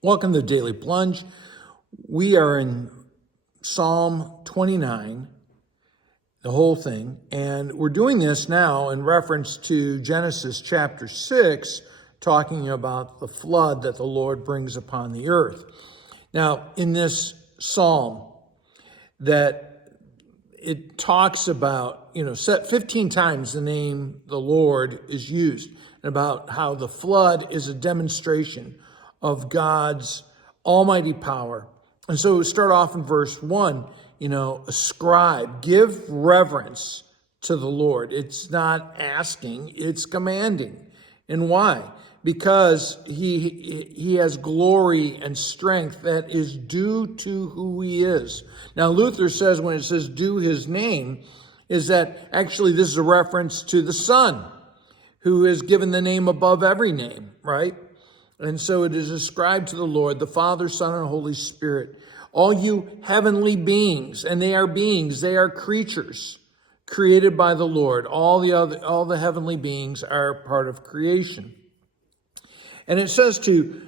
Welcome to the Daily Plunge. We are in Psalm 29, the whole thing, and we're doing this now in reference to Genesis chapter 6, talking about the flood that the Lord brings upon the earth. Now, in this psalm, that it talks about, 15 times the name the Lord is used, and about how the flood is a demonstration of God's almighty power. And so we start off in verse 1, ascribe, give reverence to the Lord. It's not asking, it's commanding. And why? Because he has glory and strength that is due to who he is. Now, Luther says when it says due his name, is that actually this is a reference to the Son, who is given the name above every name, right? And so it is ascribed to the Lord, the Father, Son, and Holy Spirit. All you heavenly beings, and they are beings, they are creatures created by the Lord. All the heavenly beings are part of creation. And it says to,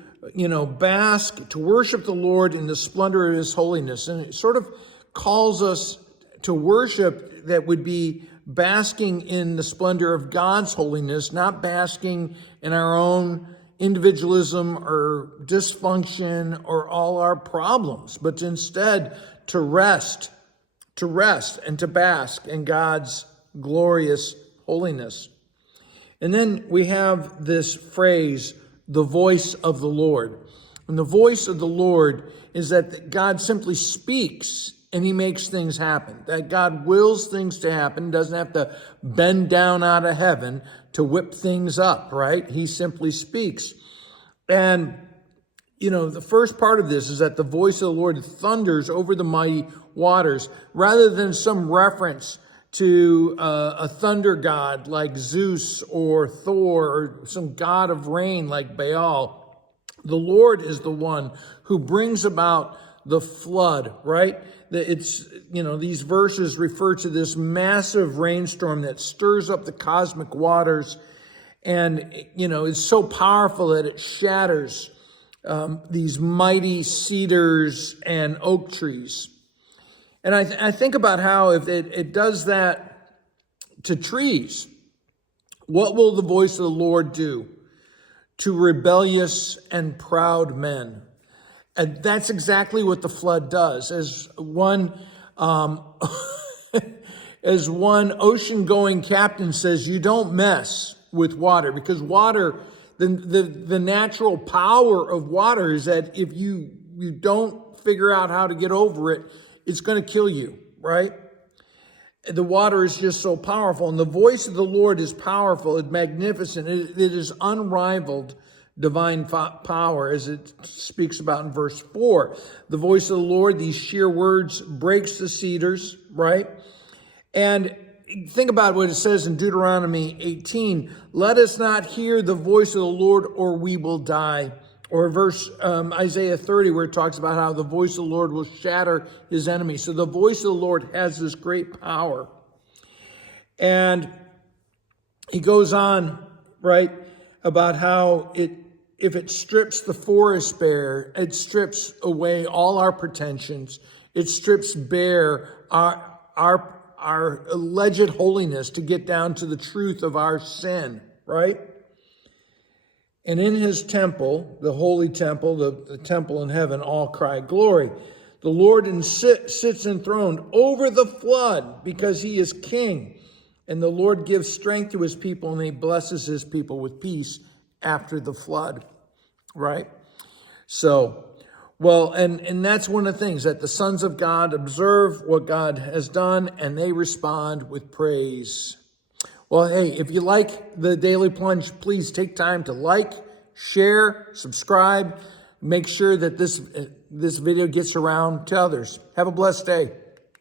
bask, to worship the Lord in the splendor of his holiness. And it sort of calls us to worship that would be basking in the splendor of God's holiness, not basking in our own individualism or dysfunction or all our problems, but instead to rest and to bask in God's glorious holiness. And then we have this phrase, the voice of the Lord. And the voice of the Lord is that God simply speaks and he makes things happen. That God wills things to happen, doesn't have to bend down out of heaven to whip things up, right? He simply speaks. And, the first part of this is that the voice of the Lord thunders over the mighty waters, rather than some reference to a thunder god like Zeus or Thor or some god of rain like Baal. The Lord is the one who brings about the flood, right? These verses refer to this massive rainstorm that stirs up the cosmic waters. And, it's so powerful that it shatters these mighty cedars and oak trees. And I think about how if it does that to trees, what will the voice of the Lord do to rebellious and proud men? And that's exactly what the flood does. As one ocean-going captain says, you don't mess with water, because water, the natural power of water is that if you don't figure out how to get over it, it's going to kill you, right? The water is just so powerful, and the voice of the Lord is powerful, it's magnificent, it is unrivaled divine power, as it speaks about in verse 4. The voice of the Lord, these sheer words, breaks the cedars, right? And think about what it says in Deuteronomy 18, let us not hear the voice of the Lord or we will die. Or verse Isaiah 30, where it talks about how the voice of the Lord will shatter his enemies. So the voice of the Lord has this great power. And he goes on, right, about how if it strips the forest bare, it strips away all our pretensions. It strips bare our alleged holiness to get down to the truth of our sin, right? And in his temple, the holy temple, the temple in heaven, all cry glory. The Lord sits enthroned over the flood because he is king. And the Lord gives strength to his people, and he blesses his people with peace after the flood, right? So, well, and that's one of the things, that the sons of God observe what God has done, and they respond with praise. Well, hey, if you like the Daily Plunge, please take time to like, share, subscribe. Make sure that this video gets around to others. Have a blessed day.